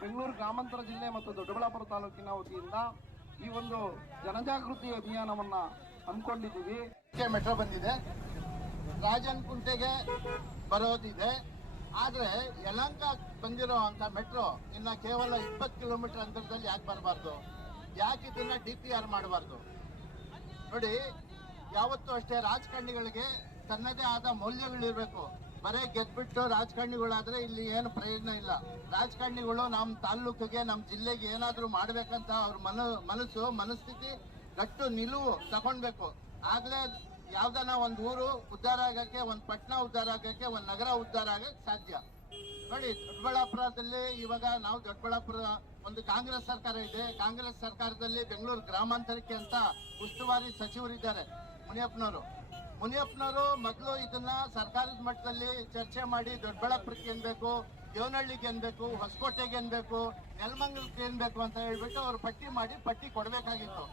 ಬೆಂಗಳೂರು ಗ್ರಾಮಾಂತರ ಜಿಲ್ಲೆ ಮತ್ತು ದೊಡ್ಡಬಳ್ಳಾಪುರ ತಾಲೂಕಿನ ವತಿಯಿಂದ ಈ ಒಂದು ಜನಜಾಗೃತಿ ಅಭಿಯಾನವನ್ನ ಹಮ್ಮಿಕೊಂಡಿದ್ದೀವಿ. ಮೆಟ್ರೋ ಬಂದಿದೆ. ರಾಜನ್ ಕುಂಟೆಗೆ ಬರೋದಿದೆ. ಆದ್ರೆ ಯಲಂಕ ಬಂದಿರೋ ಅಂತ ಮೆಟ್ರೋ ಇನ್ನ ಕೇವಲ ಇಪ್ಪತ್ತು ಕಿಲೋಮೀಟರ್ ಅಂತರದಲ್ಲಿ ಯಾಕೆ ಬರಬಾರ್ದು? ಯಾಕೆ ಇದನ್ನ ಡಿ ಪಿ ಆರ್ ಮಾಡಬಾರ್ದು? ನೋಡಿ, ಯಾವತ್ತೂ ಅಷ್ಟೇ ರಾಜಕಾರಣಿಗಳಿಗೆ ತನ್ನದೇ ಆದ ಮೌಲ್ಯಗಳಿರ್ಬೇಕು. ಬರೇ ಗೆದ್ಬಿಟ್ಟು ರಾಜಕಾರಣಿಗಳಾದ್ರೆ ಇಲ್ಲಿ ಏನು ಪ್ರಯೋಜನ ಇಲ್ಲ. ರಾಜಕಾರಣಿಗಳು ನಮ್ಮ ತಾಲ್ಲೂಕಿಗೆ ನಮ್ಮ ಜಿಲ್ಲೆಗೆ ಏನಾದರೂ ಮಾಡಬೇಕಂತ ಅವ್ರ ಮನ, ಮನಸ್ಸು, ಮನಸ್ಥಿತಿ ಗಟ್ಟು ನಿಲುವು ತಗೊಳ್ಬೇಕು ಆಗ್ಲೇ ಯಾವ್ದಾನ ಒಂದು ಊರು ಉದ್ಧಾರ ಆಗಕ್ಕೆ, ಒಂದು ಪಟ್ಟಣ ಉದ್ಧಾರ ಆಗಕ್ಕೆ, ಒಂದು ನಗರ ಉದ್ಧಾರ ಆಗಕ್ಕೆ ಸಾಧ್ಯ. ನೋಡಿ, ದೊಡ್ಡಬಳ್ಳಾಪುರದಲ್ಲಿ ಇವಾಗ ನಾವು ದೊಡ್ಡಬಳ್ಳಾಪುರ ಒಂದು ಕಾಂಗ್ರೆಸ್ ಸರ್ಕಾರ ಇದೆ. ಕಾಂಗ್ರೆಸ್ ಸರ್ಕಾರದಲ್ಲಿ ಬೆಂಗಳೂರು ಗ್ರಾಮಾಂತರಕ್ಕೆ ಅಂತ ಉಸ್ತುವಾರಿ ಸಚಿವರಿದ್ದಾರೆ ಮುನಿಯಪ್ಪನವರು. ಮುನಿಯಪ್ಪನವರು ಮೊದಲು ಇದನ್ನ ಸರ್ಕಾರದ ಮಟ್ಟದಲ್ಲಿ ಚರ್ಚೆ ಮಾಡಿ ದೊಡ್ಡಬಳ್ಳಾಪುರಕ್ಕೆ ಏನ್ ಬೇಕು, ದೇವನಹಳ್ಳಿಗೆ ಏನ್ ಬೇಕು, ಹೊಸಕೋಟೆಗೆ ಏನ್ ಬೇಕು, ನೆಲಮಂಗಲಕ್ಕೆ ಏನ್ ಬೇಕು ಅಂತ ಹೇಳ್ಬಿಟ್ಟು ಅವ್ರು ಪಟ್ಟಿ ಮಾಡಿ ಪಟ್ಟಿ ಕೊಡಬೇಕಾಗಿತ್ತು.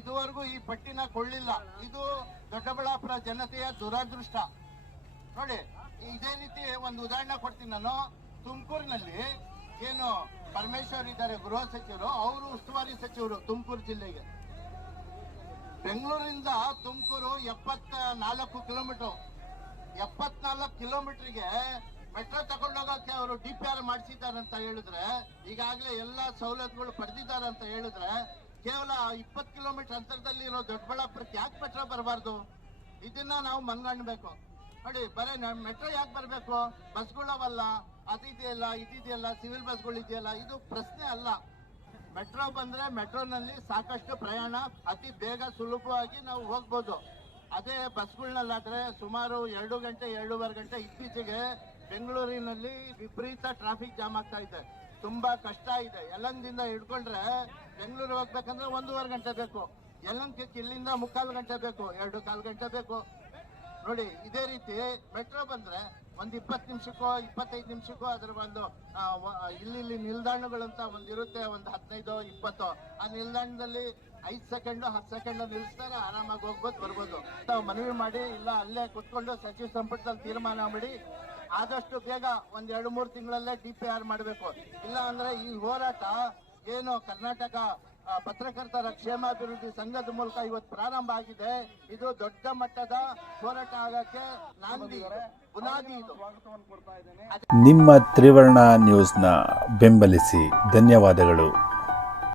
ಇದುವರೆಗೂ ಈ ಪಟ್ಟಿನ ಕೊಳ್ಳಿಲ್ಲ ಇದು ದೊಡ್ಡಬಳ್ಳಾಪುರ ಜನತೆಯ ದುರಾದೃಷ್ಟ. ನೋಡಿ, ಇದೇ ರೀತಿ ಒಂದು ಉದಾಹರಣೆ ಕೊಡ್ತೀನಿ ನಾನು. ತುಮಕೂರಿನಲ್ಲಿ ಏನು ಪರಮೇಶ್ವರ್ ಇದ್ದಾರೆ ಗೃಹ ಸಚಿವರು, ಅವರು ಉಸ್ತುವಾರಿ ಸಚಿವರು ತುಮಕೂರು ಜಿಲ್ಲೆಗೆ. ಬೆಂಗಳೂರಿಂದ ತುಮಕೂರು ಎಪ್ಪತ್ತ ನಾಲ್ಕು ಕಿಲೋಮೀಟರ್. ಎಪ್ಪತ್ನಾಲ್ಕು ಕಿಲೋಮೀಟರ್ಗೆ ಮೆಟ್ರೋ ತಗೊಂಡೋಗಕ್ಕೆ ಅವರು ಡಿ ಪಿ ಆರ್ ಮಾಡಿಸಿದ್ದಾರೆ ಅಂತ ಹೇಳಿದ್ರೆ, ಈಗಾಗಲೇ ಎಲ್ಲ ಸವಲತ್ತುಗಳು ಪಡೆದಿದ್ದಾರೆ ಅಂತ ಹೇಳಿದ್ರೆ, ಕೇವಲ ಇಪ್ಪತ್ತು ಕಿಲೋಮೀಟರ್ ಅಂತರದಲ್ಲಿ ಇರೋ ದೊಡ್ಡಬಳ್ಳಾಪುರಕ್ಕೆ ಯಾಕೆ ಮೆಟ್ರೋ ಬರಬಾರ್ದು? ಇದನ್ನ ನಾವು ಮನ್ಗಣ್ಬೇಕು. ನೋಡಿ, ಬರೇ ಮೆಟ್ರೋ ಯಾಕೆ ಬರಬೇಕು? ಬಸ್ಗಳವಲ್ಲ, ಅದಿದೆಯಲ್ಲ, ಇದಿದೆಯಲ್ಲ, ಸಿವಿಲ್ ಬಸ್ಗಳು ಇದೆಯಲ್ಲ ಇದು ಪ್ರಶ್ನೆ ಅಲ್ಲ. ಮೆಟ್ರೋ ಬಂದ್ರೆ ಮೆಟ್ರೋನಲ್ಲಿ ಸಾಕಷ್ಟು ಪ್ರಯಾಣ, ಅತಿ ಬೇಗ ಸುಲಭವಾಗಿ ನಾವು ಹೋಗ್ಬೋದು. ಅದೇ ಬಸ್ಗಳನ್ನಲ್ಲಾದ್ರೆ ಸುಮಾರು ಎರಡು ಗಂಟೆ ಎರಡೂವರೆ ಗಂಟೆ ಇತ್ತೀಚೆಗೆ ಬೆಂಗಳೂರಿನಲ್ಲಿ ವಿಪರೀತ ಟ್ರಾಫಿಕ್ ಜಾಮ್ ಆಗ್ತಾ ಇದೆ. ತುಂಬಾ ಕಷ್ಟ ಇದೆ. ಎಲ್ಲಂದಿಂದ ಹಿಡ್ಕೊಂಡ್ರೆ ಬೆಂಗಳೂರು ಹೋಗ್ಬೇಕಂದ್ರೆ ಒಂದೂವರೆ ಗಂಟೆ ಬೇಕು. ಎಲ್ಲಂದಕ್ಕೆ ಇಲ್ಲಿಂದ ಮುಕ್ಕಾಲು ಗಂಟೆ ಬೇಕು, ಎರಡು ಕಾಲು ಗಂಟೆ ಬೇಕು. ನೋಡಿ, ಇದೇ ರೀತಿ ಮೆಟ್ರೋ ಬಂದ್ರೆ ಒಂದ್ ಇಪ್ಪತ್ತು ನಿಮಿಷಕ್ಕೋ, ಇಪ್ಪತ್ತೈದು ನಿಮಿಷಕ್ಕೋ ಅದ್ರ ಒಂದು ಇಲ್ಲಿ ಇಲ್ಲಿ ನಿಲ್ದಾಣಗಳಂತ ಒಂದಿರುತ್ತೆ, ಒಂದ್ ಹದಿನೈದು, ಇಪ್ಪತ್ತು. ಆ ನಿಲ್ದಾಣದಲ್ಲಿ ಐದ್ ಸೆಕೆಂಡು ಹತ್ತು ಸೆಕೆಂಡ್ ನಿಲ್ಲಿಸ್ತಾರೆ ಆರಾಮಾಗಿ ಹೋಗ್ಬೋದು, ಬರ್ಬೋದು. ತಾವು ಮನವಿ ಮಾಡಿ, ಇಲ್ಲ ಅಲ್ಲೇ ಕುತ್ಕೊಂಡು ಸಚಿವ ಸಂಪುಟದಲ್ಲಿ ತೀರ್ಮಾನ ಮಾಡಿ, ಆದಷ್ಟು ಬೇಗ ಒಂದ್ ಎರಡು ಮೂರು ತಿಂಗಳಲ್ಲೇ ಡಿ ಪಿ ಆರ್ ಮಾಡಬೇಕು. ಇಲ್ಲ ಅಂದ್ರೆ ಈ ಹೋರಾಟ ಏನು ಕರ್ನಾಟಕ ಪತ್ರಕರ್ತರ ಕ್ಷೇಮಾಭಿವೃದ್ಧಿ ಸಂಘದ ಮೂಲಕ ಇವತ್ತು ಪ್ರಾರಂಭ ಆಗಿದೆ. ಇದು ದೊಡ್ಡ ಮಟ್ಟದ ಹೋರಾಟ ಆಗಕ್ಕೆ ನಾಂದಿ. ಬುನಾದಿ ಇದು. ನಿಮ್ಮ ತ್ರಿವರ್ಣ ನ್ಯೂಸ್ನ ಬೆಂಬಲಿಸಿ ಧನ್ಯವಾದಗಳು.